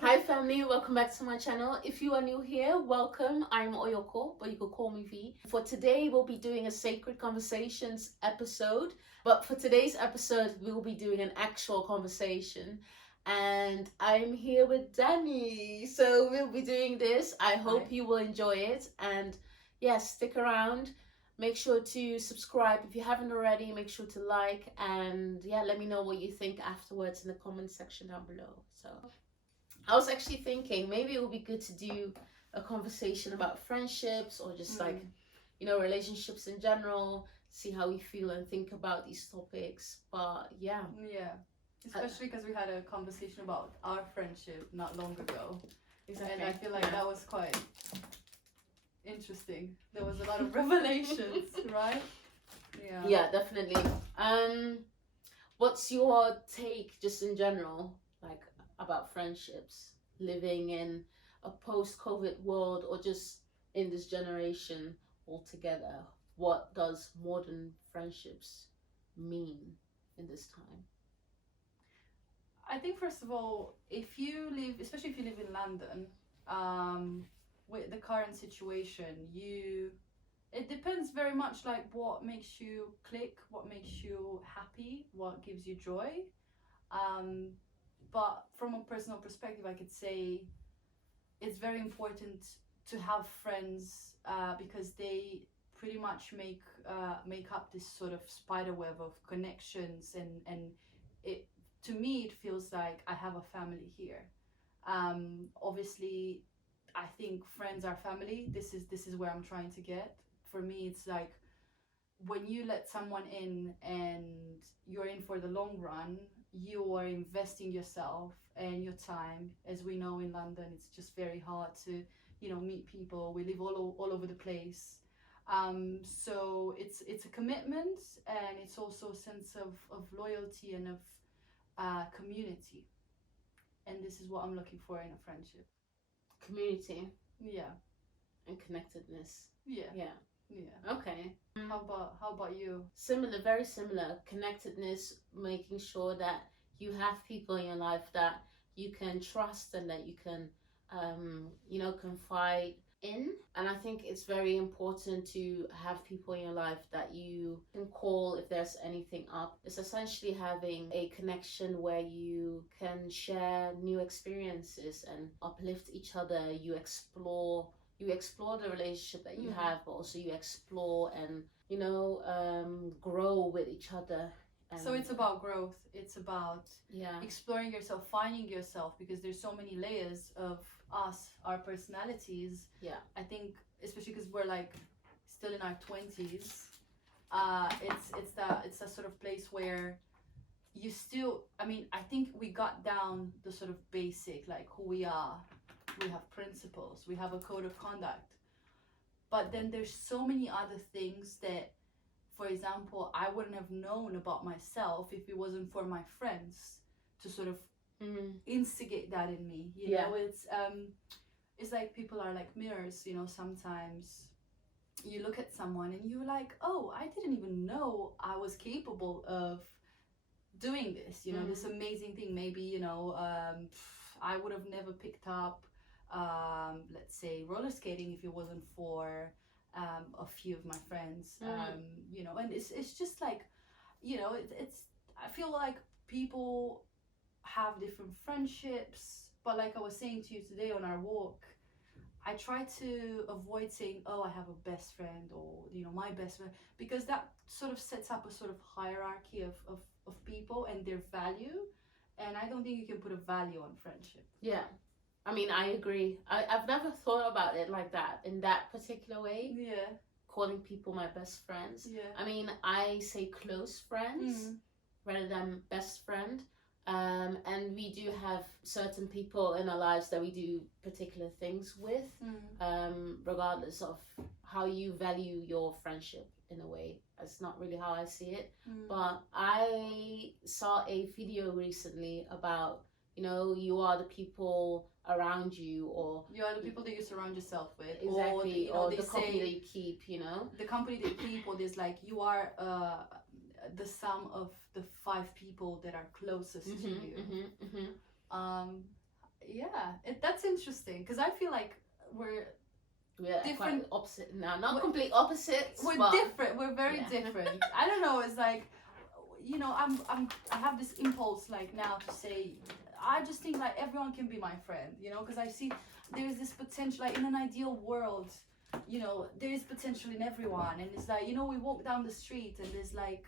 Hi family, welcome back to my channel. If you are new here, welcome. I'm OYOKO, but you could call me V. For today, we'll be doing a Sacred Conversations episode. But for today's episode, we'll be doing an actual conversation. And I'm here with Danny. So we'll be doing this. I hope Hi. you will enjoy it. And yes, stick around. Make sure to subscribe if you haven't already. Make sure to like. And yeah, let me know what you think afterwards in the comment section down below. So I was actually thinking maybe it would be good to do a conversation about friendships or just like, relationships in general, see how we feel and think about these topics. But yeah. Yeah. Especially because we had a conversation about our friendship not long ago. Exactly. And I feel like that was quite interesting. There was a lot of revelations, right? Yeah. Yeah, definitely. What's your take just in general, like about friendships, living in a post-COVID world or just in this generation altogether? What does modern friendships mean in this time? I think first of all, if you live, especially if you live in London, with the current situation, it depends very much like what makes you click, what makes you happy, what gives you joy. Um, but from a personal perspective, I could say it's very important to have friends because they pretty much make up this sort of spider web of connections, and it, to me, it feels like I have a family here. Obviously, I think friends are family. This is where I'm trying to get. For me, it's like when you let someone in and you're in for the long run, you are investing yourself and your time. As we know, in London, it's just very hard to, meet people. We live all over the place. So it's a commitment, and it's also a sense of loyalty and of community. And this is what I'm looking for in a friendship. Community Yeah, and connectedness. yeah, Yeah. yeah. Okay. How about you? Similar, very similar. Connectedness, making sure that you have people in your life that you can trust and that you can, confide in. And I think it's very important to have people in your life that you can call if there's anything up. It's essentially having a connection where you can share new experiences and uplift each other. You explore the relationship that you have, but also you explore and grow with each other. So it's about growth. It's about Yeah, exploring yourself, finding yourself, because there's so many layers of us, our personalities. yeah, I think, especially because we're like still in our 20s, it's a sort of place where you still. I mean, I think we got down the sort of basic, like who we are. We have principles. We have a code of conduct. But then there's so many other things that, for example, I wouldn't have known about myself if it wasn't for my friends to sort of instigate that in me. Yeah. It's like people are like mirrors. Sometimes you look at someone and you're like, oh, I didn't even know I was capable of doing this. This amazing thing. Maybe I would have never picked up, let's say, roller skating if it wasn't for a few of my friends. And it's just like, it's I feel like people have different friendships, but like I was saying to you today on our walk, I try to avoid saying, oh, I have a best friend, or my best friend, because that sort of sets up a sort of hierarchy of people and their value, and I don't think you can put a value on friendship. Yeah. I mean, I agree. I've never thought about it like that, in that particular way, Yeah, calling people my best friends. yeah. I mean, I say close friends rather than best friend. And we do have certain people in our lives that we do particular things with, regardless of how you value your friendship in a way. That's not really how I see it. But I saw a video recently about, you are the people around you, or You are the people that you surround yourself with. exactly, or they the company say that you keep, the company that you keep, or there's like you are the sum of the 5 people that are closest to you. Um, yeah, that's interesting because I feel like we're different, quite opposite now, not complete opposites. We're but different. We're very different. I don't know. It's like, I have this impulse like now to say, I just think like everyone can be my friend, because I see there's this potential, like in an ideal world, there is potential in everyone, and it's like, we walk down the street and there's like,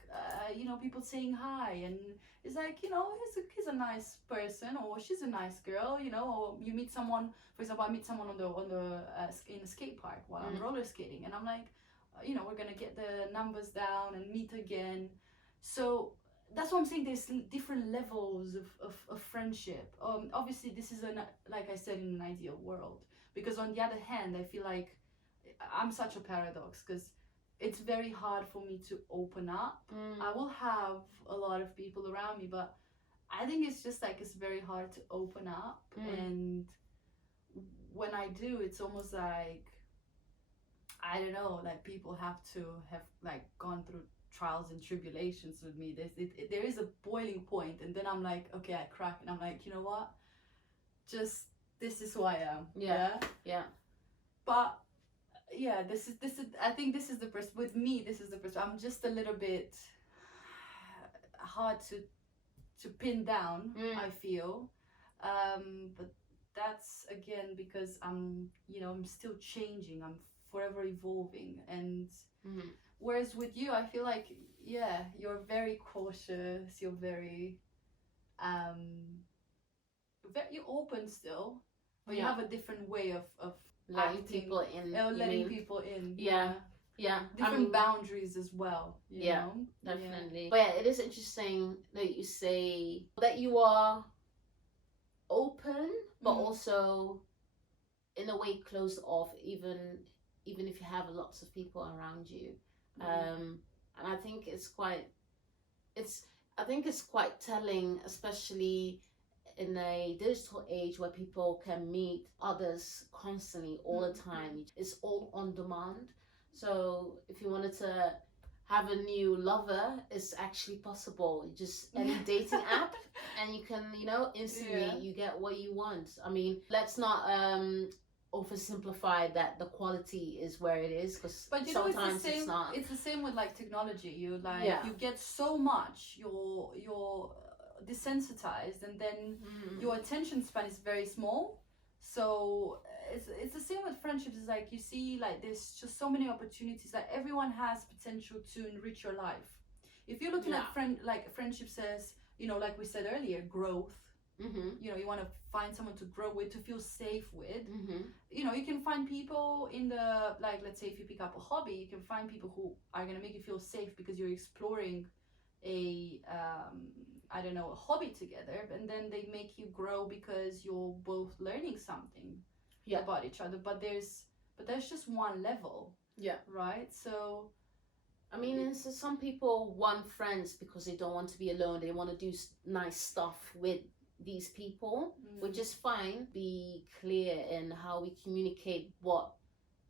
people saying hi, and it's like, he's a nice person, or she's a nice girl, or you meet someone, for example, I meet someone on the in a skate park while I'm roller skating, and I'm like, we're gonna get the numbers down and meet again. So that's what I'm saying. There's different levels of friendship. Obviously, this is like I said, in an ideal world. Because on the other hand, I feel like I'm such a paradox because it's very hard for me to open up. I will have a lot of people around me, but I think it's just like it's very hard to open up. And when I do, it's almost like, I don't know, like people have to have like gone through trials and tribulations with me. There is a boiling point, and then I'm like, okay, I crack, and I'm like, you know what? Just this is who I am. Yeah. But yeah, this is. I think this is the person. With me, this is the person. I'm just a little bit hard to pin down. I feel, but that's again because I'm still changing. I'm forever evolving, and. Whereas with you, I feel like, you're very cautious. You're very open still, but you have a different way of letting acting, people in. letting people in. Yeah. Different boundaries as well. You know? Definitely. But it is interesting that you say that you are open, but also in a way closed off, even if you have lots of people around you. And I think it's quite telling, especially in a digital age where people can meet others constantly all the time. It's all on demand. So if you wanted to have a new lover, it's actually possible. Just any dating app, and you can, instantly you get what you want. I mean, let's not oversimplify that the quality is where it is, because sometimes it's not. It's the same with like technology. You get so much, you're desensitized, and then your attention span is very small. So it's the same with friendships. It's like you see, like there's just so many opportunities. Like everyone has potential to enrich your life. If you're looking at friendships as, like we said earlier, growth. You want to find someone to grow with, to feel safe with. You can find people in the, like, let's say if you pick up a hobby, you can find people who are going to make you feel safe because you're exploring a a hobby together, and then they make you grow because you're both learning something about each other. But there's just one level, right? So I mean, so some people want friends because they don't want to be alone. They want to do nice stuff with these people, which is fine. Be clear in how we communicate what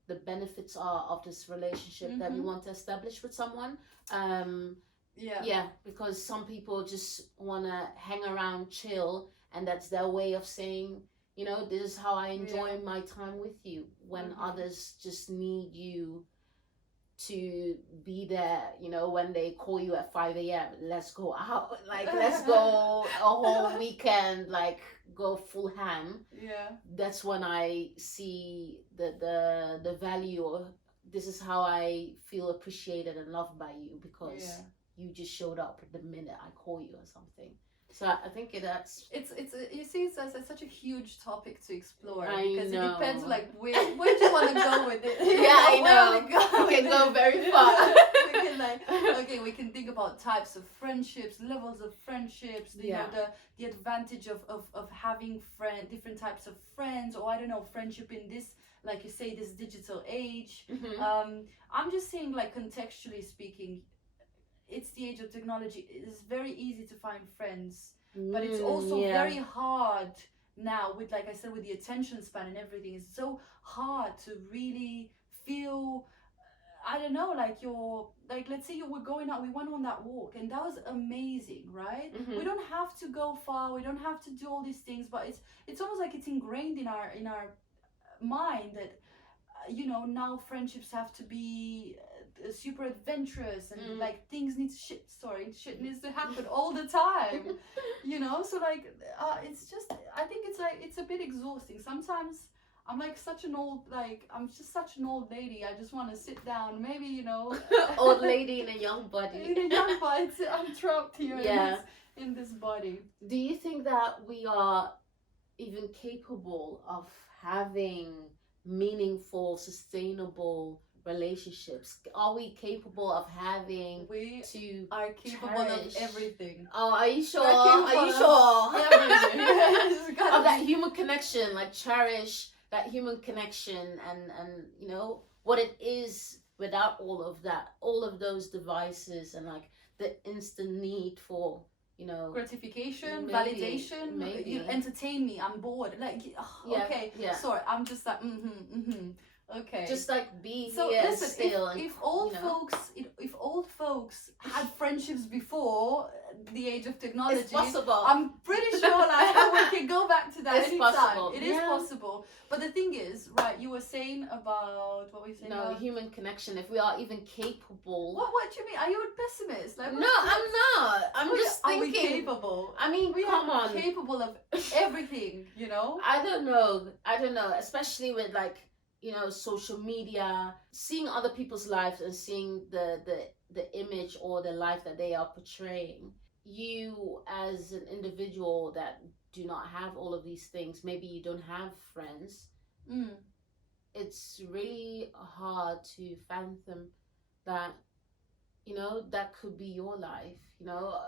the benefits are of this relationship that we want to establish with someone. Because some people just want to hang around, chill, and that's their way of saying, this is how I enjoy my time with you, when others just need you to be there, when they call you at 5 a.m. Let's go out, like let's go a whole weekend, like go full ham. That's when I see the value of, this is how I feel appreciated and loved by you, because you just showed up the minute I call you or something. So I think it's you see, it's such a huge topic to explore, because it depends like where do you want to go with it. I know. We can go very far. We can think about types of friendships, levels of friendships, the advantage of having different types of friends, or I don't know, friendship in this, like you say, this digital age. I'm just saying, like, contextually speaking, it's the age of technology. It's very easy to find friends, but it's also very hard now with, like I said, with the attention span and everything. It's so hard to really feel, I don't know, like you're like, let's say you were going out, we went on that walk and that was amazing, right? Mhm. We don't have to go far, we don't have to do all these things, but it's almost like it's ingrained in our mind that you know, now friendships have to be super adventurous and like things need shit needs to happen all the time, you know. So like it's just, I think it's like it's a bit exhausting sometimes. I'm like such an old, like I'm just such an old lady. I just want to sit down, maybe, you know. Old lady in a young body. In a young body, I'm trapped here Yeah. in this body. Do you think that we are even capable of having meaningful, sustainable relationships? Are we capable of having We to are capable of cherish everything. Oh, are you sure? We're capable Are you sure? of everything. Yes, Of that human connection, like cherish that human connection, and you know what it is without all of that, all of those devices, and like the instant need for, you know, gratification, maybe, validation, maybe. You entertain me, I'm bored, like Yeah, okay, yeah. sorry, I'm just like okay, Just like be so here listen, still. if old you know, folks, if old folks had friendships before the age of technology, it's possible. I'm pretty sure like we can go back to that It's anytime. possible. It is possible. But the thing is, right, you were saying about, what were you saying about? Human connection, if we are even capable. What do you mean? Are you a pessimist? Like, No, I'm not. I'm just are we thinking. capable? I mean, We come are on. capable of everything, you know? I don't know, especially with like, you know, social media, seeing other people's lives and seeing the image or the life that they are portraying. You as an individual that do not have all of these things, maybe you don't have friends, it's really hard to fathom that, you know, that could be your life. You know,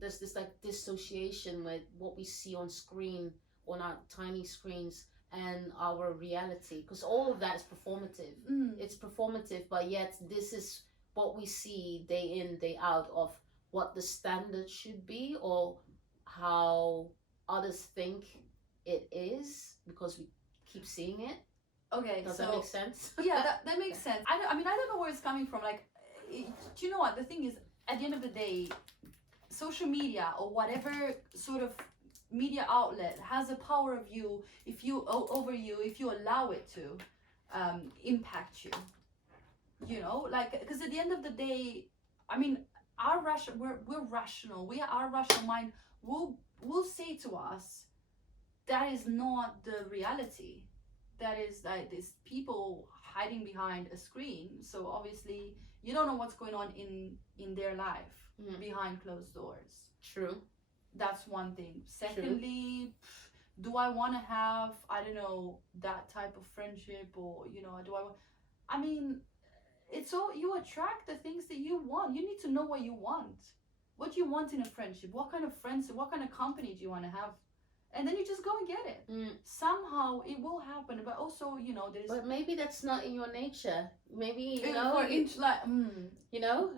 there's this like dissociation with what we see on screen, on our tiny screens, and our reality, because all of that is performative. It's performative, but yet this is what we see day in, day out of what the standard should be, or how others think it is, because we keep seeing it. Okay, Does so that make sense? yeah, that makes sense. I mean, I don't know where it's coming from. Like, do you know what? The thing is, at the end of the day, social media or whatever sort of media outlet has a power of you if you if you allow it to impact you. You know, like, because at the end of the day, I mean, we're rational. Our rational mind will say to us that is not the reality. That is like these people hiding behind a screen. So obviously you don't know what's going on in their life behind closed doors. True. That's one thing. Secondly, do I want to have, I don't know, that type of friendship, or, you know, I mean, it's all, you attract the things that you want. You need to know what you want. What you want in a friendship. What kind of friends, what kind of company do you want to have? And then you just go and get it. Somehow it will happen, but also, you know, there's. But maybe that's not in your nature. Maybe, you know, you know,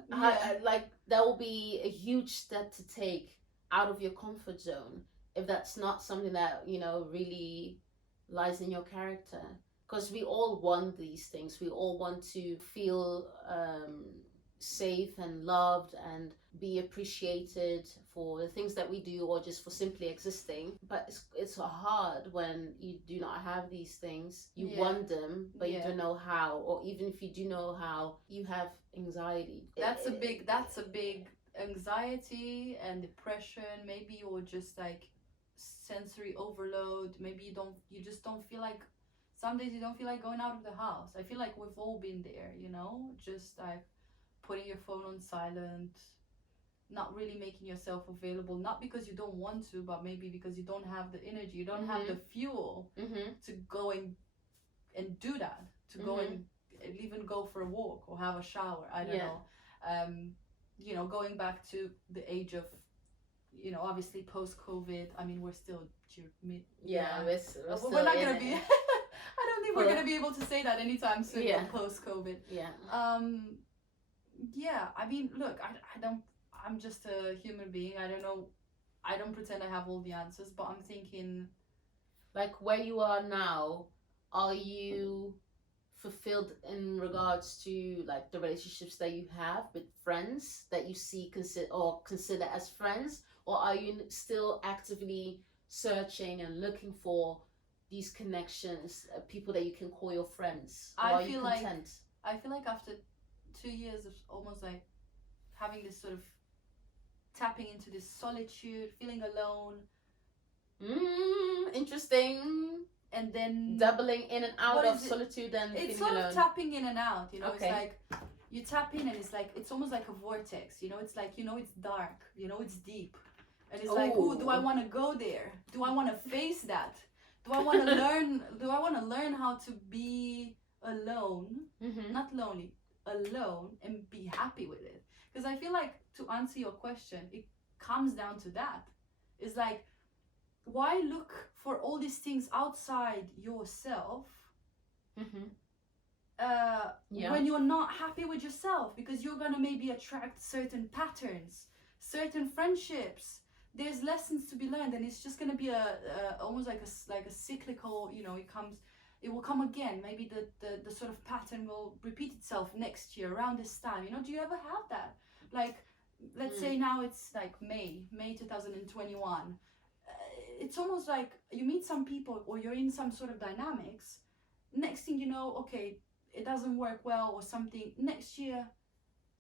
like that will be a huge step to take out of your comfort zone if that's not something that, you know, really lies in your character. Because we all want these things. We all want to feel safe and loved and be appreciated for the things that we do, or just for simply existing. But it's hard when you do not have these things. You want them, but you don't know how, or even if you do know how, you have anxiety. That's a big anxiety and depression, maybe, or just like sensory overload. Maybe you just don't feel like, some days you don't feel like going out of the house. I feel like we've all been there, you know, just like putting your phone on silent, not really making yourself available, not because you don't want to, but maybe because you don't have the energy, you don't have the fuel to go and do that, to go and even go for a walk or have a shower. I don't know. You know, going back to the age of, you know, obviously post-COVID, I mean, we're still mid. We're not going to be, I don't think we're going to be able to say that anytime soon, post-COVID. Yeah, I mean, look, I'm just a human being. I don't know, I don't pretend I have all the answers, but I'm thinking, like, where you are now, are you fulfilled in regards to like the relationships that you have with friends that you see consider as friends, or are you still actively searching and looking for these connections, people that you can call your friends, or are you content? I feel like after 2 years of almost like having this sort of tapping into this solitude, feeling alone. Interesting. And then doubling in and out of solitude and it's feeling sort alone. of tapping in and out, you know. Okay. It's like you tap in and it's like it's almost like a vortex, you know. It's like, you know, it's dark, you know, it's deep, and it's like, oh, do I want to go there? Do I want to face that? Do I want to learn? Do I want to learn how to be alone, not lonely, alone, and be happy with it? Because I feel like, to answer your question, it comes down to that. It's like, why look for all these things outside yourself when you're not happy with yourself? Because you're gonna maybe attract certain patterns, certain friendships. There's lessons to be learned, and it's just gonna be almost like a cyclical, you know. It will come again. Maybe the sort of pattern will repeat itself next year around this time, you know. Do you ever have that? Like, let's say now it's like May 2021. It's almost like you meet some people, or you're in some sort of dynamics. Next thing you know, okay, it doesn't work well or something. Next year,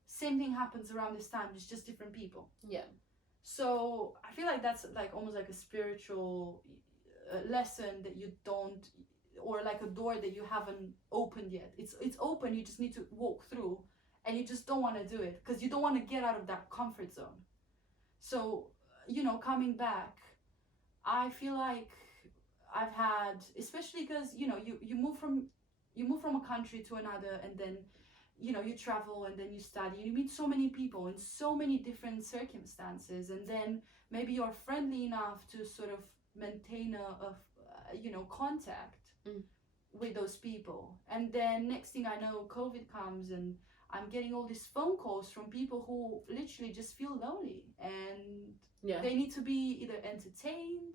same thing happens around this time. It's just different people. Yeah. So I feel like that's like almost like a spiritual lesson that you don't, or like a door that you haven't opened yet. It's open. You just need to walk through, and you just don't want to do it because you don't want to get out of that comfort zone. So, you know, coming back, I feel like I've had, especially because, you know, you move from a country to another, and then, you know, you travel, and then you study, and you meet so many people in so many different circumstances, and then maybe you're friendly enough to sort of maintain a you know, contact with those people. And then next thing I know, COVID comes, and I'm getting all these phone calls from people who literally just feel lonely, and they need to be either entertained,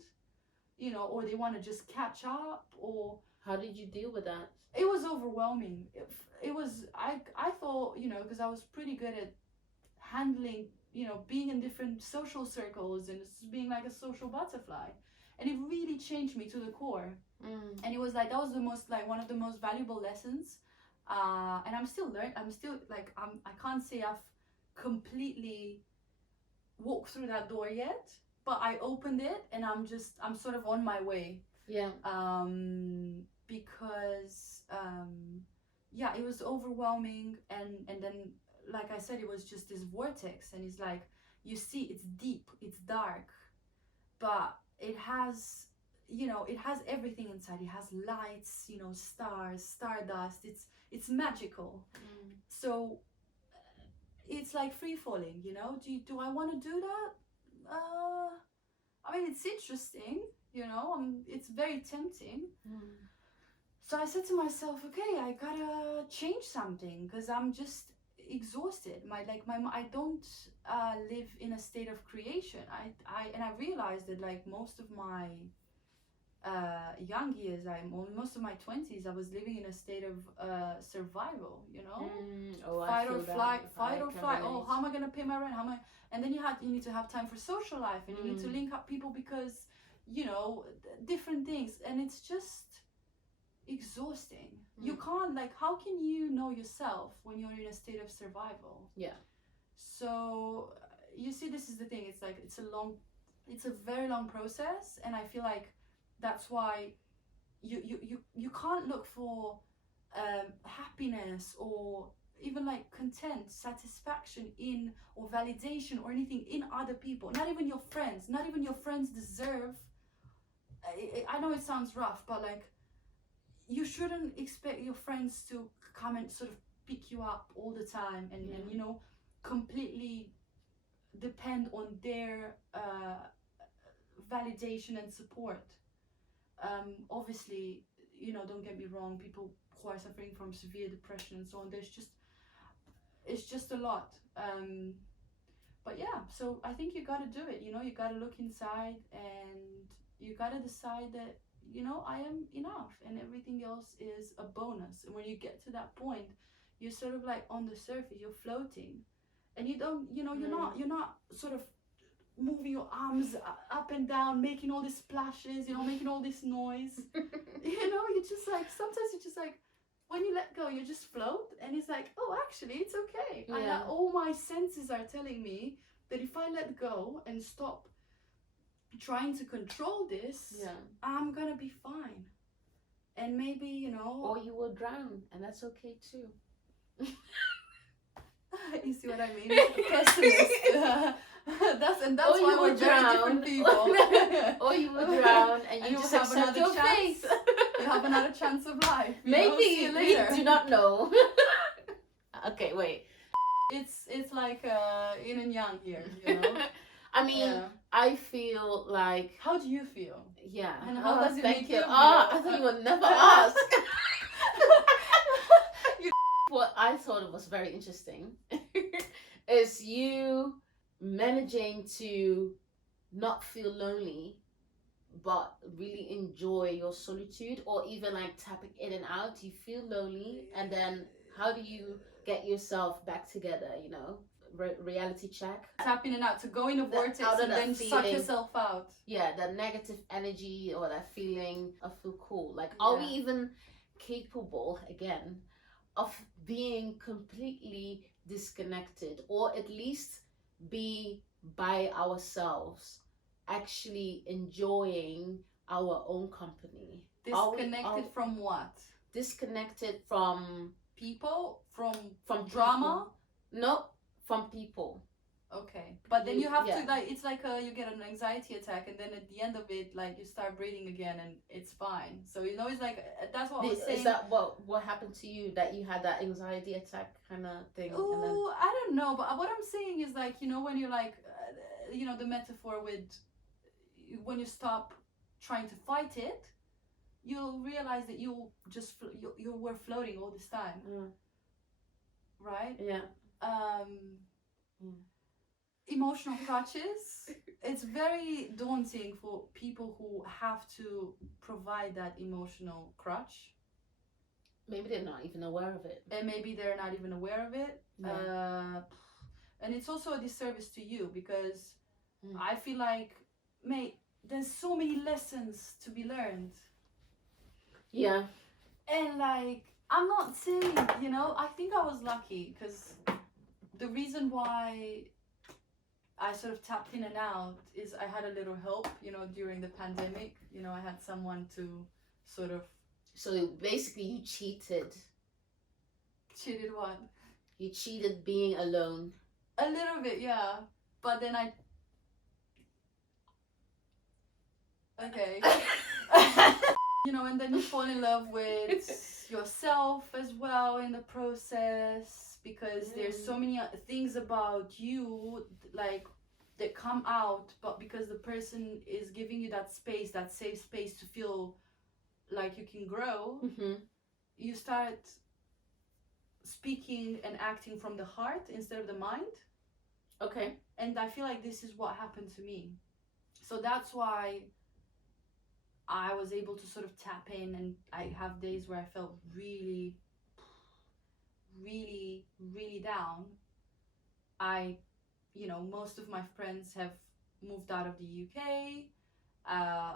you know, or they want to just catch up. Or how did you deal with that? It was overwhelming. It was, I thought, you know, because I was pretty good at handling, you know, being in different social circles and being like a social butterfly, and it really changed me to the core. And it was like, that was the most, like, one of the most valuable lessons. And I'm still learning. I'm still like, I can't say I've completely walked through that door yet, but I opened it, and I'm sort of on my way. Yeah. Because yeah, it was overwhelming, and then, like I said, it was just this vortex, and it's like, you see, it's deep, it's dark, but it has, you know, it has everything inside. It has lights, you know, stars, stardust. It's magical. So it's like free falling, you know. Do I want to do that? I mean, it's interesting, you know. It's very tempting. So I said to myself, okay, I gotta change something, because I'm just exhausted. I don't live in a state of creation. I realized that, like, most of my young years, most of my 20s, I was living in a state of survival, you know. Fight or flight. Oh, how am I gonna pay my rent? And then you need to have time for social life, and you need to link up people, because, you know, different things, and it's just exhausting. You can't, like, how can you know yourself when you're in a state of survival? Yeah. So you see, this is the thing. It's like, it's a very long process, and I feel like that's why you can't look for happiness, or even like content, satisfaction in, or validation, or anything in other people. Not even your friends. Not even your friends deserve. I know it sounds rough, but like, you shouldn't expect your friends to come and sort of pick you up all the time, and you know, completely depend on their validation and support. Obviously, you know, don't get me wrong, people who are suffering from severe depression and so on, it's just a lot. But yeah, so I think you gotta do it, you know. You gotta look inside, and you gotta decide that you know, I am enough, and everything else is a bonus. And when you get to that point, you're sort of like on the surface, you're floating, and you don't, you know, you're not sort of moving your arms up and down, making all these splashes, you know, making all this noise. You know, you just like, sometimes you just like, when you let go, you just float, and it's like, oh, actually, it's okay. Yeah. All my senses are telling me that if I let go and stop trying to control this, I'm gonna be fine. And maybe, you know, or you will drown, and that's okay too. you see what I mean? Pessimist. That's why we're very different people. Or you will drown, and you just have accept another your chance. fate. You have another chance of life. Maybe we do not know. Okay, wait. It's like yin and yang here, you know. I mean, I feel like. How do you feel? Yeah. And how does it make you feel? I thought you would never ask. What I thought was very interesting is you managing to not feel lonely, but really enjoy your solitude, or even like tapping in and out. You feel lonely, and then how do you get yourself back together, you know? Reality check. Tapping it out, to go in a vortex and then suck yourself out. Yeah, that negative energy or that feeling of feel cool. Like, are we even capable, again, of being completely disconnected, or at least be by ourselves, actually enjoying our own company? Disconnected from what? Disconnected from people, from People. drama? No, from people. Okay, but then you have to, like, it's like you get an anxiety attack, and then at the end of it, like, you start breathing again and it's fine. So, you know, it's like, that's what I was saying. Is that what happened to you, that you had that anxiety attack kind of thing? Oh, I don't know, but what I'm saying is, like, you know, when you're like, you know, the metaphor with when you stop trying to fight it, you'll realize that you were floating all this time. Right? Yeah. Emotional crutches. It's very daunting for people who have to provide that emotional crutch. Maybe they're not even aware of it. And maybe they're not even aware of it. And it's also a disservice to you, because I feel like, mate, there's so many lessons to be learned. Yeah. And like, I'm not saying, you know, I think I was lucky, because the reason why I sort of tapped in and out is I had a little help, you know, during the pandemic. You know, I had someone to sort of... So basically you cheated. Cheated what? You cheated being alone. A little bit, yeah. But then okay. You know, and then you fall in love with yourself as well in the process, because there's so many things about you, like, that come out, but because the person is giving you that space, that safe space to feel like you can grow, you start speaking and acting from the heart instead of the mind. Okay. And I feel like this is what happened to me. So that's why I was able to sort of tap in, and I have days where I felt really, really, really down. You know, most of my friends have moved out of the UK,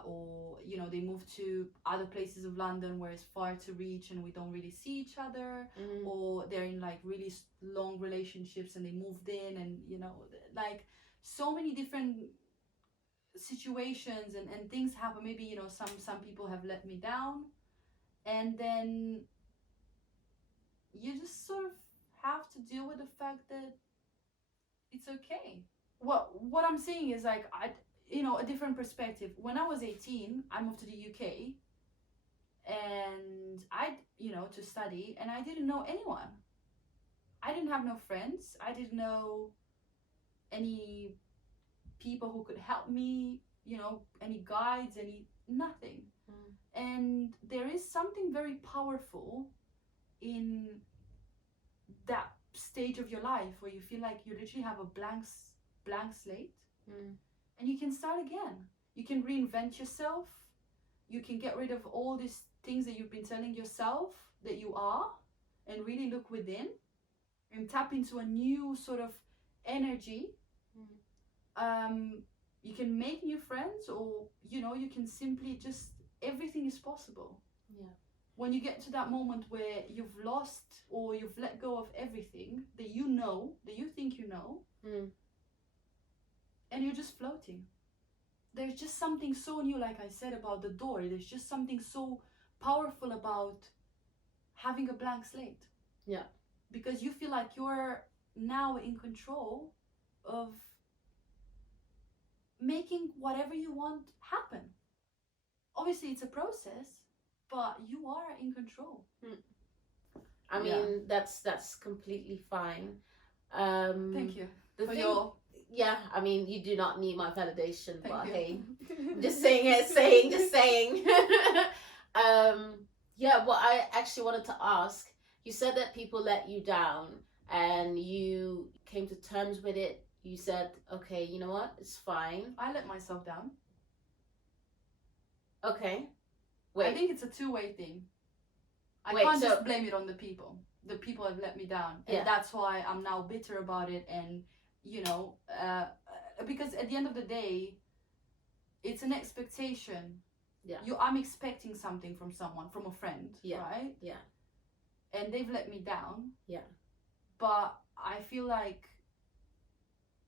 or, you know, they moved to other places of London where it's far to reach and we don't really see each other, or they're in like really long relationships and they moved in, and, you know, like, so many different situations and things happen. Maybe, you know, some people have let me down, and then you just sort of have to deal with the fact that it's okay. What I'm saying is, like, you know, a different perspective. When I was 18, I moved to the UK, and you know, to study, and I didn't know anyone. I didn't have no friends. I didn't know any people who could help me, you know, any guides, nothing. And there is something very powerful in that stage of your life where you feel like you literally have a blank slate, and you can start again. You can reinvent yourself. you can get rid of all these things that you've been telling yourself that you are, and really look within and tap into a new sort of energy. You can make new friends, or you can simply just, everything is possible. Yeah. When you get to that moment where you've lost or you've let go of everything that you think you know, and you're just floating. There's just something so new, like I said about the door. There's just something so powerful about having a blank slate. Yeah. Because you feel like you're now in control of making whatever you want happen. Obviously, it's a process, but you are in control. I mean, that's completely fine. Thank you for your... Yeah, I mean, you do not need my validation, Thank but you. hey, just saying. Yeah, what I actually wanted to ask, you said that people let you down and you came to terms with it. You said, okay, you know what, it's fine. I let myself down. Okay. Wait. I think it's a two-way thing. I can't just blame it on the people. The people have let me down. And that's why I'm now bitter about it. And, because at the end of the day, it's an expectation. Yeah. I'm expecting something from someone, from a friend, right? Yeah. And they've let me down. Yeah. But I feel like,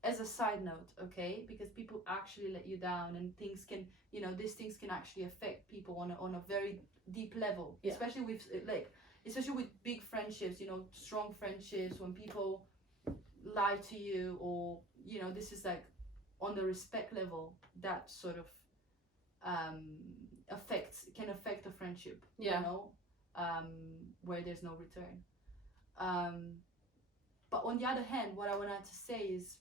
as a side note, okay, because people actually let you down, and things can, these things can actually affect people on a very deep level, especially with big friendships, strong friendships, when people lie to you, or this is like on the respect level, that sort of can affect a friendship, where there's no return. But on the other hand, what I wanted to say is,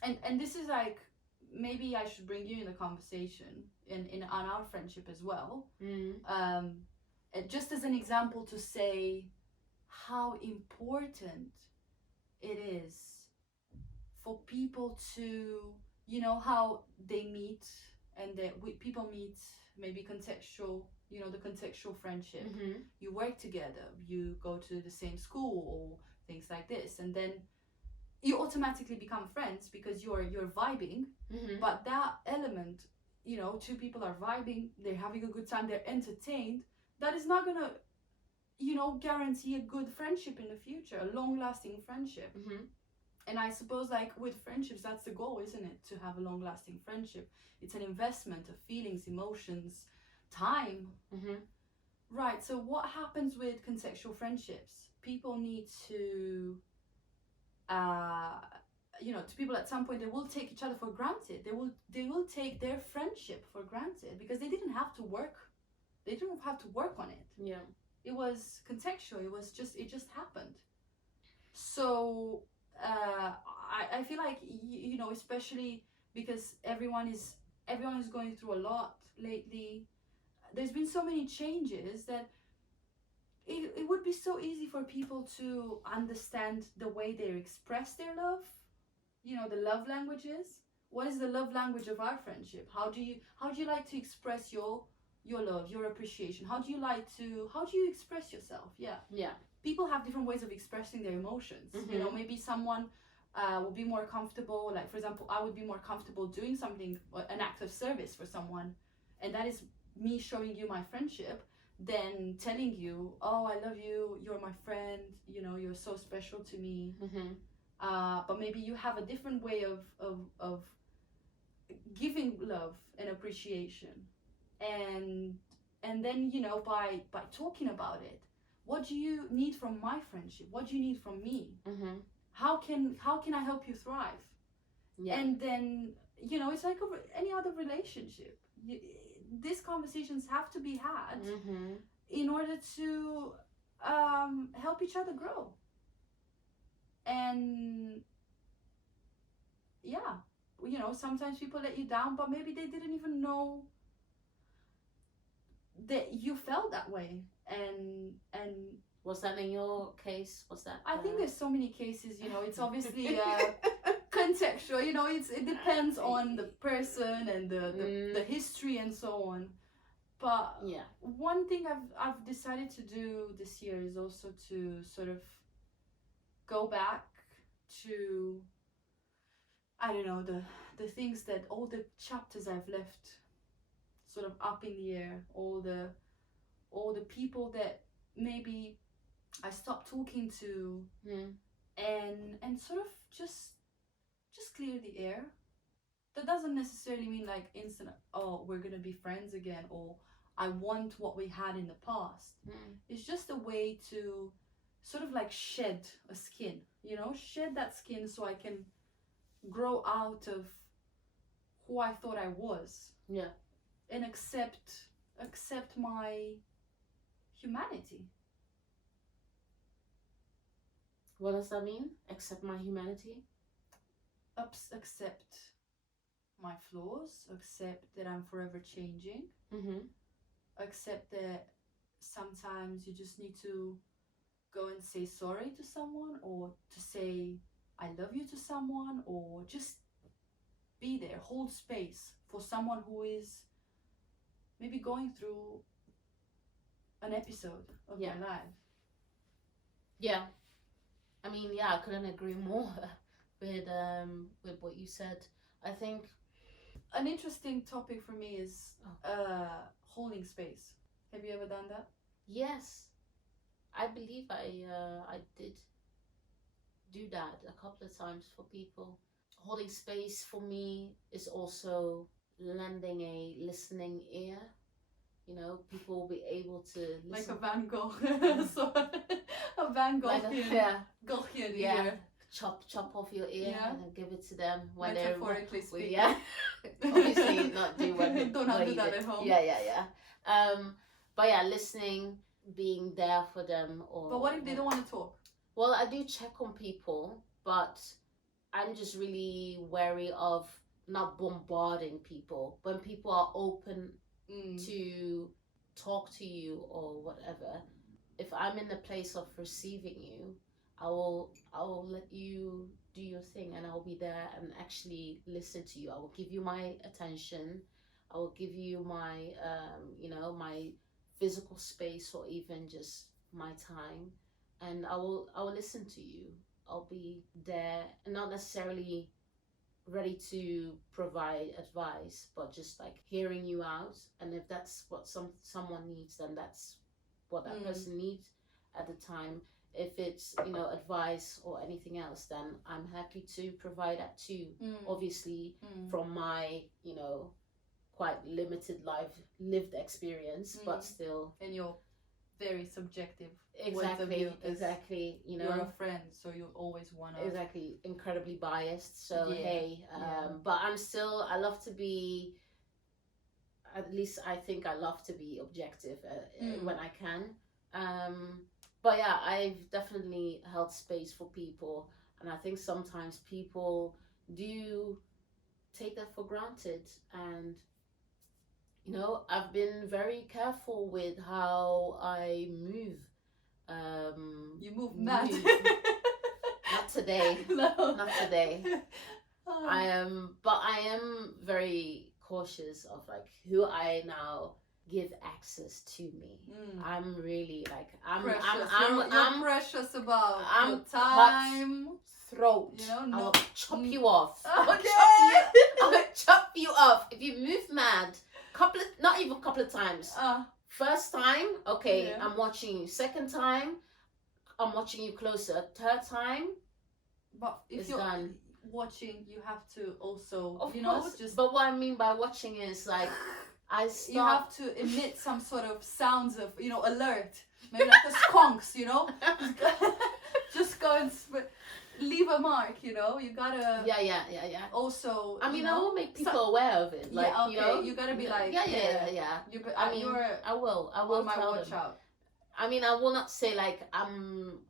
and this is like, maybe I should bring you in the conversation on our friendship as well. Just as an example to say how important it is for people to, how they meet, and that people meet, maybe contextual, the contextual friendship. You work together, you go to the same school or things like this, and then you automatically become friends because you're vibing. But that element, two people are vibing, they're having a good time, they're entertained, that is not gonna guarantee a good friendship in the future, a long-lasting friendship. And I suppose, like, with friendships, that's the goal, isn't it? To have a long-lasting friendship. It's an investment of feelings, emotions, time. Right, so what happens with contextual friendships? People need to to people at some point, they will take each other for granted. They will take their friendship for granted because they didn't have to work on it. Yeah. It was contextual. It just happened. So I feel like, especially because everyone is going through a lot lately. There's been so many changes that it would be so easy for people to understand the way they express their love, the love languages. What is the love language of our friendship? How do you like to express your love, your appreciation? How do you express yourself? Yeah. People have different ways of expressing their emotions. Maybe someone will be more comfortable, like, for example, I would be more comfortable doing something, an act of service for someone, and that is me showing you my friendship, than telling you, oh, I love you, you're my friend, you're so special to me. But maybe you have a different way of giving love and appreciation, and then by talking about it, what do you need from my friendship? What do you need from me? How can I help you thrive? And then it's like any other relationship. These conversations have to be had in order to help each other grow. And sometimes people let you down, but maybe they didn't even know that you felt that way. And was that in your case? Was that? I think there's so many cases. It's obviously contextual. It depends on the person and the history and so on. But yeah, one thing I've decided to do this year is also to sort of go back to, I don't know, the things that, all the chapters I've left sort of up in the air, all the people that maybe I stopped talking to, and sort of just clear the air. That doesn't necessarily mean like instant, oh, we're gonna be friends again, or I want what we had in the past. It's just a way to sort of like shed a skin, you know, shed that skin so I can grow out of who I thought I was. Yeah. And accept my humanity. What does that mean? Accept my humanity? Accept my flaws, accept that I'm forever changing, accept that sometimes you just need to go and say sorry to someone, or to say I love you to someone, or just be there, hold space for someone who is maybe going through an episode of their life. Yeah. I mean, yeah, I couldn't agree more with what you said. I think an interesting topic for me is holding space. Have you ever done that? Yes, I believe I did do that a couple of times for people. Holding space for me is also lending a listening ear. You know, people will be able to listen. Like a Van Gogh. So, a Van Gogh. Like ear. Chop off your ear and then give it to them when metaphorically speaking. Yeah. Obviously not do what don't do that at home. Yeah. But yeah, listening, being there for them. But what if they don't want to talk? Well, I do check on people, but I'm just really wary of not bombarding people. When people are open to talk to you or whatever, if I'm in the place of receiving you, I will let you do your thing, and I'll be there and actually listen to you. I will give you my attention. I will give you my my physical space, or even just my time, and I will listen to you. I'll be there, not necessarily ready to provide advice, but just like hearing you out. And if that's what someone needs, then that's what that person needs at the time. If it's advice or anything else, then I'm happy to provide that too. Obviously, from my quite limited lived experience, but still. And your very subjective. Exactly. You're a friend, so you always want to. Exactly, incredibly biased. So but I love to be. At least I think I love to be objective when I can. But yeah, I've definitely held space for people, and I think sometimes people do take that for granted. And I've been very careful with how I move. You move mad. Not today. No. Not today. But I am very cautious of like who I now give access to me. I'm really like I'm precious about your time. Throat. I'll chop you off. Okay. I'll chop you off if you move mad. Not even a couple of times. First time, okay, I'm watching you. Second time, I'm watching you closer. Third time, but if you're done. Watching, you have to also, of course. Just. But what I mean by watching is like, I stop. You have to emit some sort of sounds of, alert, maybe like a skunks, Just go and leave a mark, you gotta. Yeah. Also, I mean, I will make people aware of it. Like, you gotta be like. Yeah. I will on my tell watch them. out. I mean, I will not say like I'm,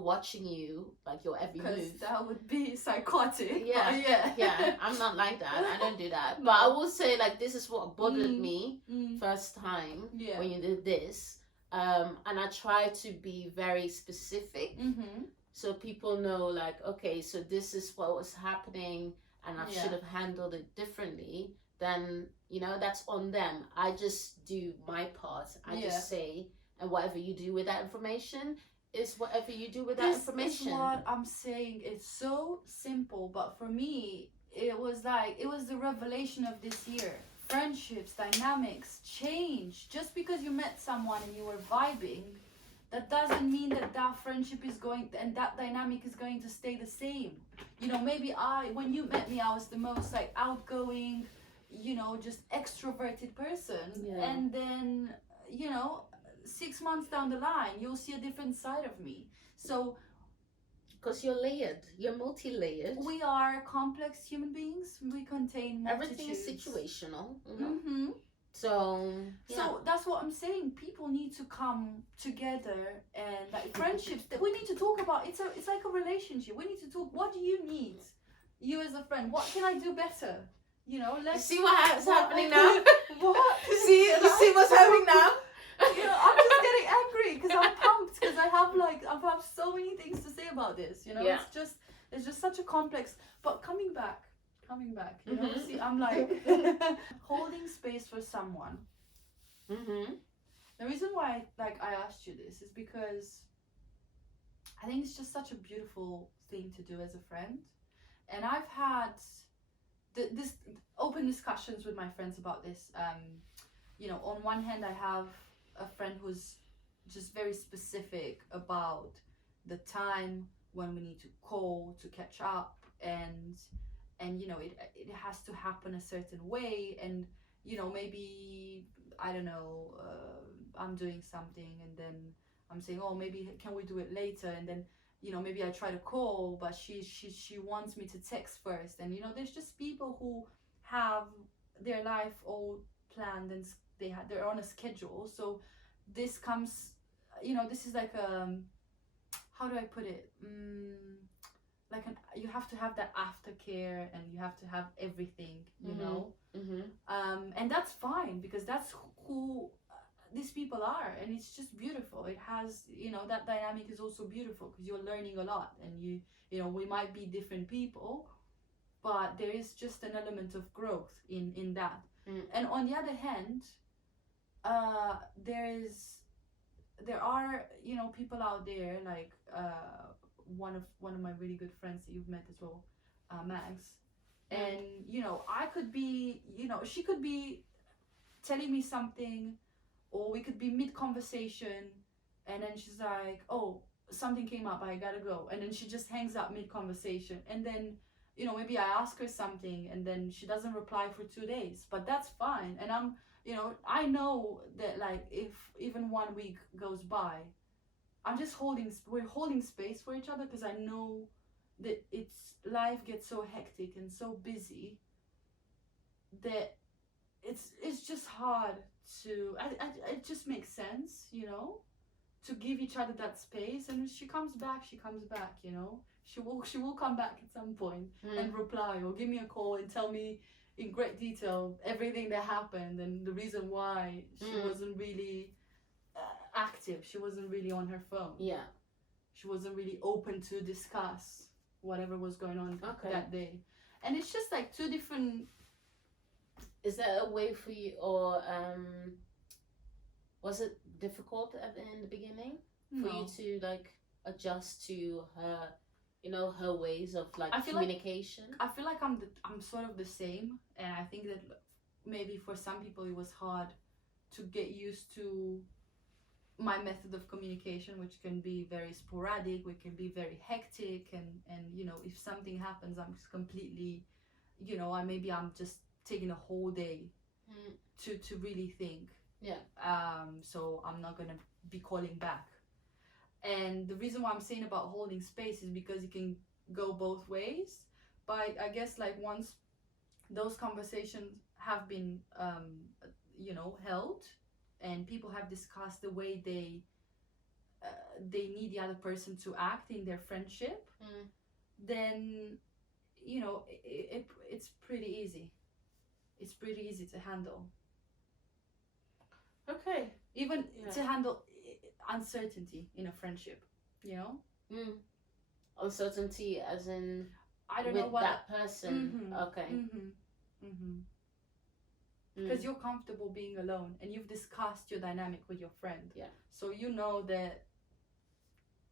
watching you like your every move. Because that would be psychotic. Yeah. I'm not like that. I don't do that. But I will say like this is what bothered me first time when you did this. And I try to be very specific. So people know, like, okay, so this is what was happening, and I should have handled it differently. then that's on them. I just do my part. I just say, and whatever you do with that information is whatever you do with that information. This is what I'm saying. It's so simple, but for me, it was the revelation of this year. Friendships, dynamics change. Just because you met someone and you were vibing, that doesn't mean that friendship is going and that dynamic is going to stay the same. Maybe when you met me, I was the most like outgoing, just extroverted person. Yeah. And then, 6 months down the line, you'll see a different side of me. So, because you're layered, you're multi-layered. We are complex human beings. We contain multitudes. Everything is situational. Mm-hmm. So that's what I'm saying. People need to come together, and like friendships that we need to talk about. It's like a relationship. We need to talk. What do you need? You as a friend. What can I do better? Let's see what's happening now. What? You see what's happening now. I'm just getting angry because I'm pumped because I have so many things to say about this. It's just such a complex. But coming back. See, I'm like holding space for someone. Mm-hmm. The reason why I asked you this is because I think it's just such a beautiful thing to do as a friend, and I've had this open discussions with my friends about this. On one hand, I have a friend who's just very specific about the time when we need to call to catch up, and it has to happen a certain way, and maybe I don't know, I'm doing something and then I'm saying, oh, maybe can we do it later, and then maybe I try to call, but she wants me to text first, and there's just people who have their life all planned and they're on a schedule. So this comes, this is like how do I put it, you have to have that aftercare, and you have to have everything, and that's fine because that's who these people are, and it's just beautiful. It has, that dynamic is also beautiful because you're learning a lot, and we might be different people, but there is just an element of growth in that. And on the other hand, there are people out there like one of my really good friends that you've met as well, Mags, and I could be, she could be telling me something, or we could be mid conversation, and then she's like, oh, something came up, I gotta go, and then she just hangs up mid conversation, and then maybe I ask her something and then she doesn't reply for 2 days, but that's fine, and I'm I know that if even 1 week goes by, we're holding space for each other, because I know that life gets so hectic and so busy that it's just hard to it just makes sense, to give each other that space, and if she comes back, she will come back at some point and reply, or give me a call and tell me in great detail everything that happened and the reason why she wasn't really active, she wasn't really on her phone, she wasn't really open to discuss whatever was going on that day. And it's just like two different. Is there a way for you, or was it difficult in the beginning for you to adjust to her, her ways of communication? I feel like I'm sort of the same, and I think that maybe for some people it was hard to get used to my method of communication, which can be very sporadic, which can be very hectic, and if something happens, I'm just completely, I'm just taking a whole day to really think. So I'm not gonna be calling back. And the reason why I'm saying about holding space is because it can go both ways. But I guess once those conversations have been held, and people have discussed the way they need the other person to act in their friendship, then it's pretty easy. It's pretty easy to handle. Okay. Even to handle uncertainty in a friendship, Uncertainty as in I don't know what that person. Okay. because you're comfortable being alone and you've discussed your dynamic with your friend. Yeah. So you know that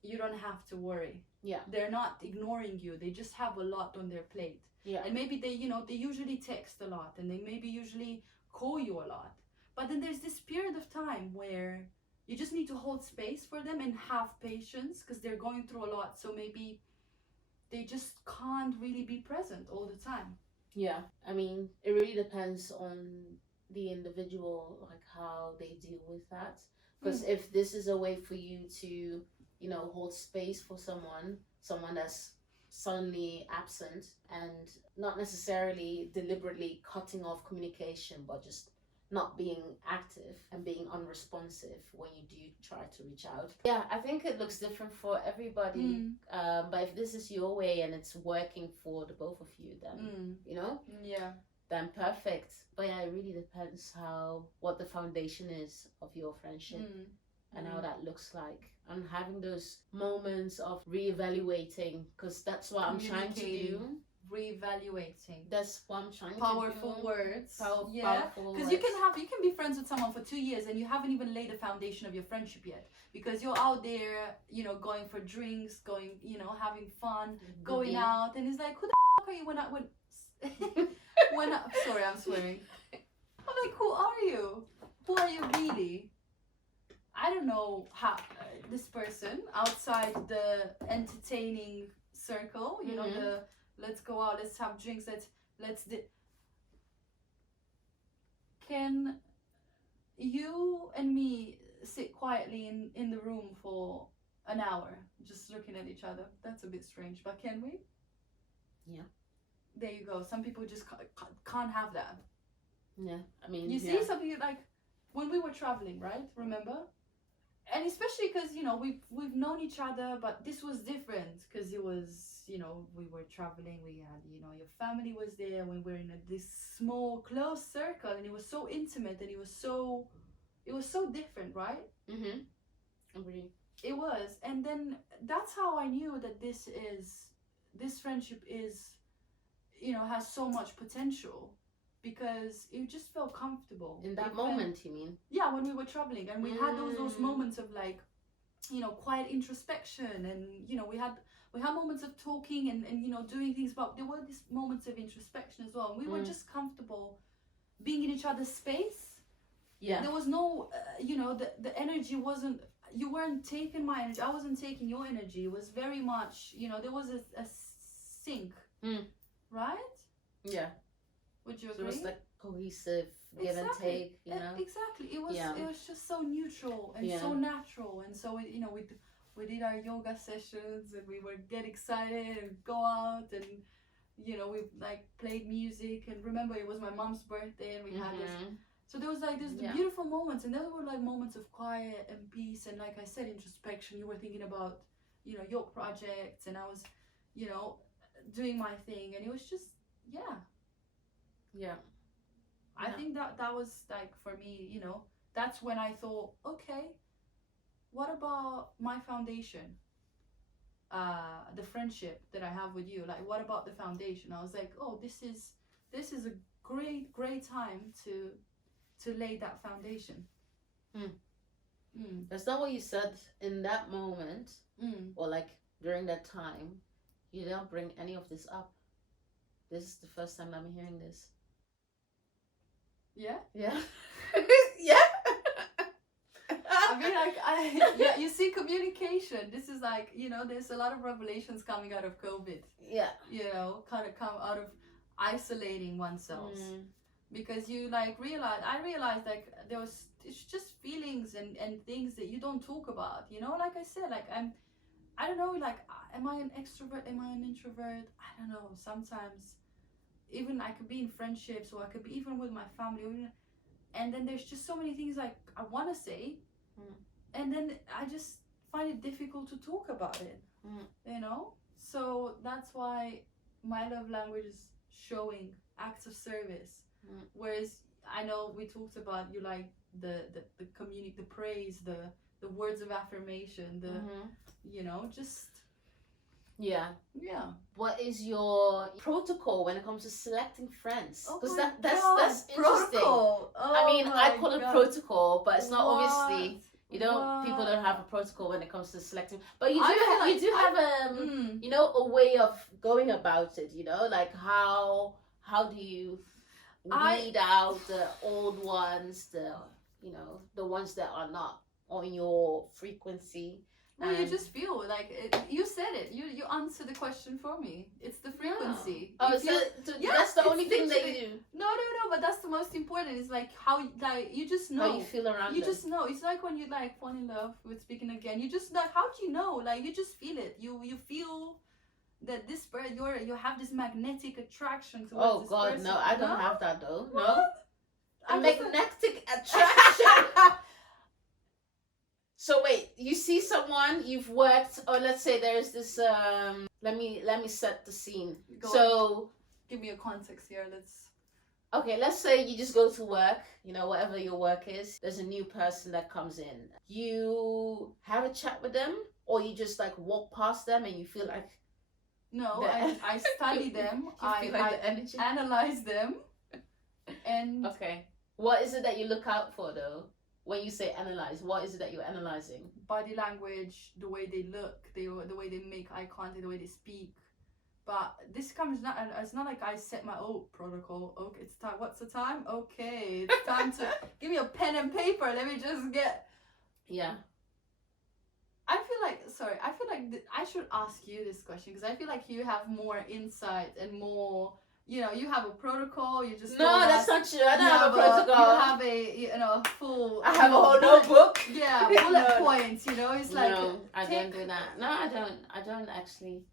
you don't have to worry. Yeah. They're not ignoring you. They just have a lot on their plate. Yeah. And maybe they, they usually text a lot and they maybe usually call you a lot. But then there's this period of time where you just need to hold space for them and have patience because they're going through a lot. So maybe they just can't really be present all the time. Yeah. I mean, it really depends on the individual, like how they deal with that. Because if this is a way for you to, hold space for someone that's suddenly absent and not necessarily deliberately cutting off communication, but just not being active and being unresponsive when you do try to reach out. Yeah, I think it looks different for everybody. But if this is your way and it's working for the both of you, then, Yeah. then perfect. But yeah, it really depends what the foundation is of your friendship and how that looks like. And having those moments of reevaluating, because that's what I'm trying to do. Reevaluating. That's what I'm trying to do. Powerful words. Yeah, because you can be friends with someone for 2 years and you haven't even laid the foundation of your friendship yet, because you're out there, going for drinks, going, having fun, going out, and it's like, who the f*** are you when sorry, I'm swearing. I'm like, who are you? Who are you really? I don't know how this person outside the entertaining circle, the let's go out, let's have drinks, can you and me sit quietly in the room for an hour just looking at each other? That's a bit strange, but can we? Yeah. There you go. Some people just can't have that. Yeah, I mean, you see something like when we were traveling, right? Remember? And especially because we've known each other, but this was different because it was we were traveling. We had your family was there. We were in this small close circle, and it was so intimate, and it was so different, right? Agree. It was, and then that's how I knew that this friendship is has so much potential. Because you just felt comfortable in that moment. You mean? Yeah, when we were traveling, and we had those moments of like, quiet introspection, and we had moments of talking and doing things, but there were these moments of introspection as well. And we were just comfortable being in each other's space. Yeah. There was no, the energy wasn't. You weren't taking my energy. I wasn't taking your energy. It was very much, there was a sync, right? Yeah. Would you agree? So it was like cohesive give and take, Exactly. It was just so neutral and so natural, and so we did our yoga sessions, and we would get excited and go out, and we like played music, and remember it was my mom's birthday, and we had this. So there was like this beautiful moments, and there were like moments of quiet and peace, and like I said, introspection. You were thinking about your projects, and I was doing my thing, and it was just I think that was like, for me, that's when I thought, okay, what about my foundation? The friendship that I have with you, like, what about the foundation? I was like, oh, this is a great time to lay that foundation. That's not what you said in that moment, or like during that time. You don't bring any of this up. This is the first time I'm hearing this. Yeah? Yeah. I mean, you see, communication. This is like, there's a lot of revelations coming out of COVID. Yeah. Kind of come out of isolating oneself. Because you I realized like it's just feelings and things that you don't talk about. Like I said, like I don't know, like, am I an extrovert? Am I an introvert? I don't know. Sometimes even I could be in friendships, or I could be even with my family, and then there's just so many things like I want to say, and then I just find it difficult to talk about it. So that's why my love language is showing acts of service. Whereas I know we talked about you like the community, the praise, the words of affirmation, just Yeah. Yeah. What is your protocol when it comes to selecting friends? Oh Because my that's God, interesting. protocol. I mean, Oh I my call it God. protocol, but it's not What? obviously. You don't. People don't have a protocol when it comes to selecting. But you do. I feel like you do have you know, a way of going about it. You know, like how do you weed out the old ones, the the ones that are not on your frequency. Well, you just feel like it, you said it. You answer the question for me. It's the frequency. Oh, If so, you- so that's the only thing that you literally- do. No, but that's the most important. It's like how like you just know. How you feel around You them. just know. It's like when you like fall in love with speaking again. You just like, how do you know? Like you just feel it. You feel that this person you have this magnetic attraction towards Oh this God, person. no, I don't have that though. What? No. A I just- magnetic attraction. So wait, you see someone you've worked, or let's say there's this let me set the scene. Go so give me a context here. let's say you just go to work, whatever your work is. There's a new person that comes in. You have a chat with them, or you just like walk past them and you feel like No, I study them. you feel like the energy. Analyze them. And Okay. What is it that you look out for though? When you say analyze, what is it that you're analyzing? body language, the way they look, the way they make eye contact, the way they speak. But this comes not. It's not like I set my protocol. Okay, it's time. What's the time? Okay, it's time to give me a pen and paper. Let me just get. Yeah. I feel like I should ask you this question because I feel like you have more insight and more. You have a protocol. You just no, that's not true. I don't have a protocol. You have a full. I have a whole notebook. Yeah, bullet points. It's like no, I don't do that. No, I don't. I don't actually.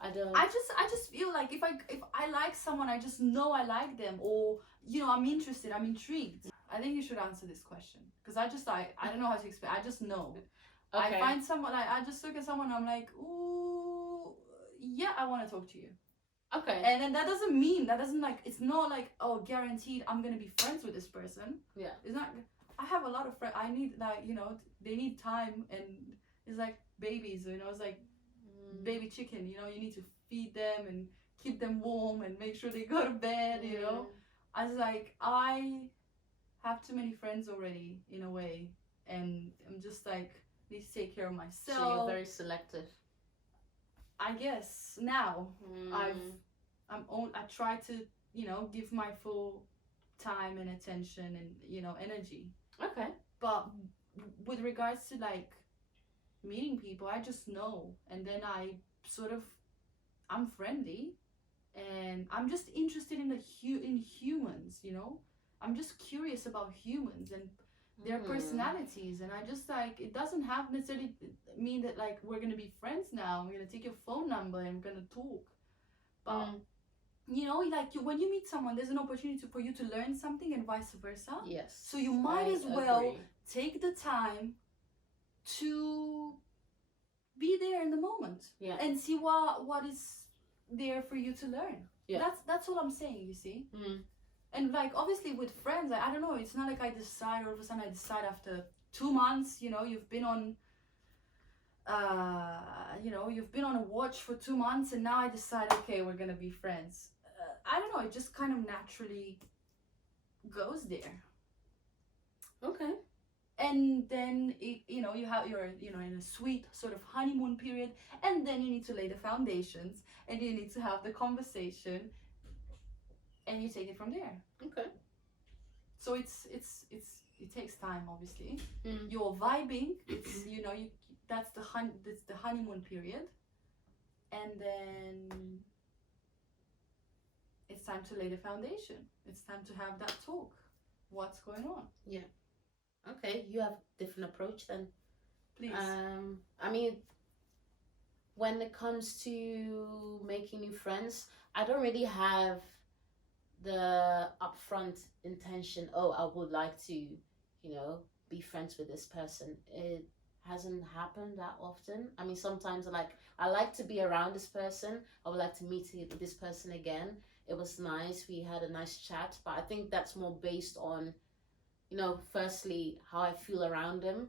I don't. I just feel like if I like someone, I just know I like them, or I'm interested, I'm intrigued. I think you should answer this question because I don't know how to explain. I just know. Okay. I find someone. I just look at someone. I'm like, ooh, yeah, I want to talk to you. Okay. And then that doesn't like it's not like, oh, guaranteed I'm gonna be friends with this person. Yeah. It's not. I have a lot of friends. I need like they need time, and it's like babies. It's like baby chicken. You need to feed them and keep them warm and make sure they go to bed. I was like, I have too many friends already in a way, and I'm just like need to take care of myself. So you're very selective. I guess now I try to give my full time and attention and energy. Okay. But with regards to like meeting people, I just know, and then I'm friendly, and I'm just interested in in humans. I'm just curious about humans and their personalities, and I just like it doesn't have necessarily mean that like we're gonna be friends now. I'm gonna take your phone number and we're gonna talk, but like when you meet someone, there's an opportunity for you to learn something and vice versa. Yes. So you might as well take the time to be there in the moment, and see what is there for you to learn. Yeah. That's all I'm saying. You see. And like obviously with friends, like, I don't know, it's not like I decide all of a sudden I decide after 2 months, you've been on you've been on a watch for 2 months and now I decide, okay, we're gonna be friends. I don't know, it just kind of naturally goes there. Okay. And then you're in a sweet sort of honeymoon period, and then you need to lay the foundations and you need to have the conversation. And you take it from there. Okay. So it takes time, obviously. You're vibing. It's that's the honeymoon period, and then it's time to lay the foundation. It's time to have that talk. What's going on? Yeah. Okay, you have a different approach then. Please. I mean, when it comes to making new friends, I don't really have the upfront intention, I would like to be friends with this person. It hasn't happened that often. I mean, sometimes I like to be around this person. I would like to meet this person again. It was nice, we had a nice chat, but I think that's more based on firstly how I feel around them,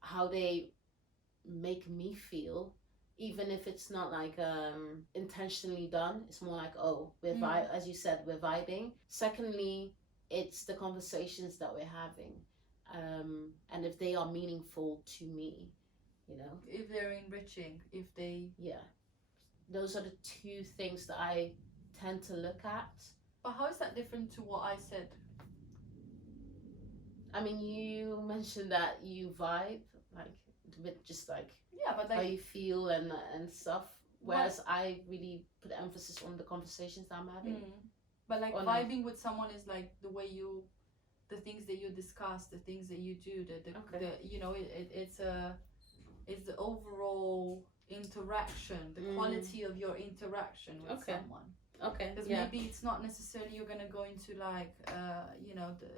how they make me feel, even if it's not like intentionally done. It's more like, oh, we're as you said, we're vibing. Secondly, it's the conversations that we're having, and if they are meaningful to me, you know, if they're enriching, if they, those are the two things that I tend to look at. But how is that different to what I said? I mean, you mentioned that you vibe, like, with just like, but like, how you feel and stuff, whereas I really put emphasis on the conversations that I'm having. But like, vibing with someone is like the way you, the things that you discuss, the things that you do, the you know, it's the overall interaction, the quality of your interaction with someone. Because maybe it's not necessarily you're gonna go into like you know, the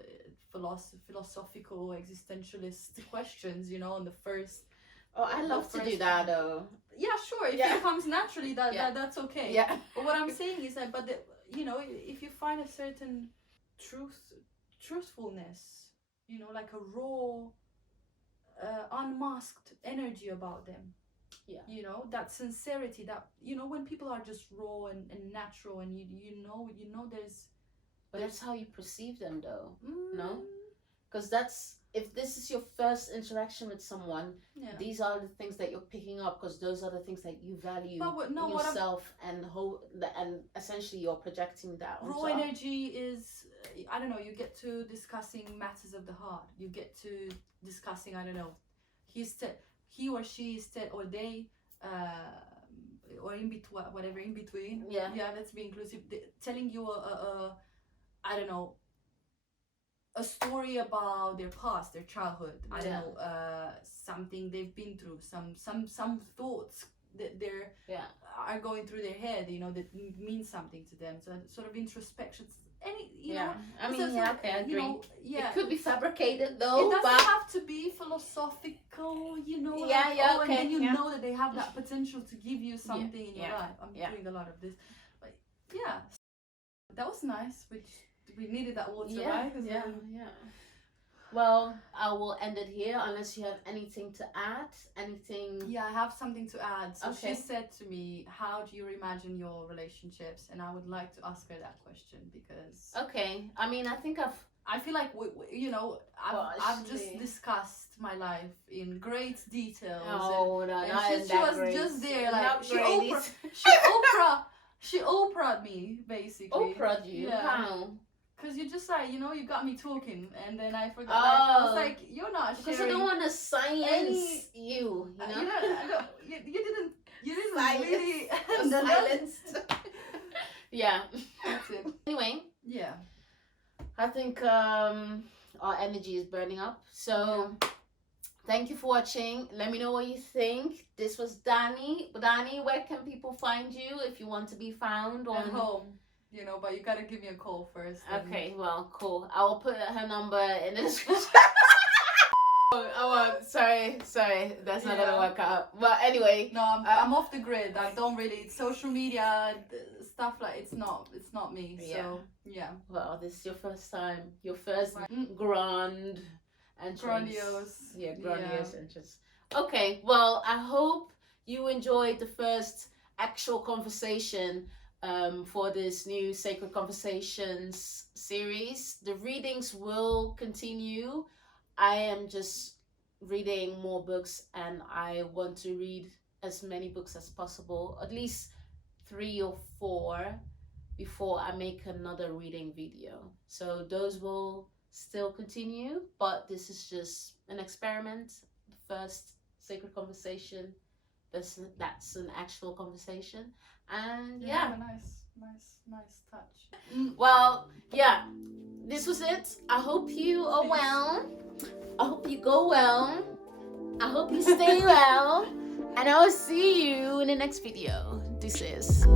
philosophical existentialist questions, you know, on the first. Oh, I love to do that though. Yeah, sure. If it comes naturally, that's okay. Yeah. But what I'm saying is that, but you know, if you find a certain truthfulness, you know, like a raw, unmasked energy about them. Yeah. You know, that sincerity, that, you know, when people are just raw and natural, and you know there's. But that's how you perceive them, though. No, because that's, if this is your first interaction with someone, these are the things that you're picking up, because those are the things that you value in yourself, and essentially you're projecting that on raw energy is, I don't know, you get to discussing matters of the heart, you get to discussing, I don't know, he or she or they, or in between, whatever in between, let's be inclusive, telling you I don't know, a story about their past, their childhood. I don't know, something they've been through, some thoughts that are going through their head, you know, that means something to them. So sort of introspection. You know, I mean, okay, I agree. You know, it could be fabricated though. It doesn't have to be philosophical, you know. And then you know that they have that potential to give you something in your life. I'm doing a lot of this, but that was nice. We needed that water, right? Yeah. Well, I will end it here unless you have anything to add. Anything? Yeah, I have something to add. So she said to me, how do you reimagine your relationships? And I would like to ask her that question because... Okay. I mean, I feel like, you know, I've just discussed my life in great detail. And she was just there, like, she Oprah'd me, basically. Oprah'd you? Yeah. How? Because you just like, you know, you got me talking, and then I forgot. I was like, you're not sharing. Because I don't want to silence you. You know, you didn't really silenced. Yeah. That's it. Anyway. Yeah. I think our energy is burning up. So thank you for watching. Let me know what you think. This was Dani. Dani, where can people find you if you want to be found? At home. You know, but you gotta give me a call first. Okay, well, cool. I will put her number in the description. Sorry, that's not gonna work out. But anyway, no, I'm off the grid. I don't really social media stuff, like it's not me. So yeah. Well, this is your first time, your first grand entrance. Grandiose. Grandiose entrance. Okay, well, I hope you enjoyed the first actual conversation for this new Sacred Conversations series. The readings will continue. I am just reading more books, and I want to read as many books as possible, at least 3 or 4, before I make another reading video. So those will still continue, but this is just an experiment. The first Sacred Conversation, that's an actual conversation. And a nice touch. Well, this was it. I hope you are well. I hope you go well. I hope you stay well. And I will see you in the next video. This is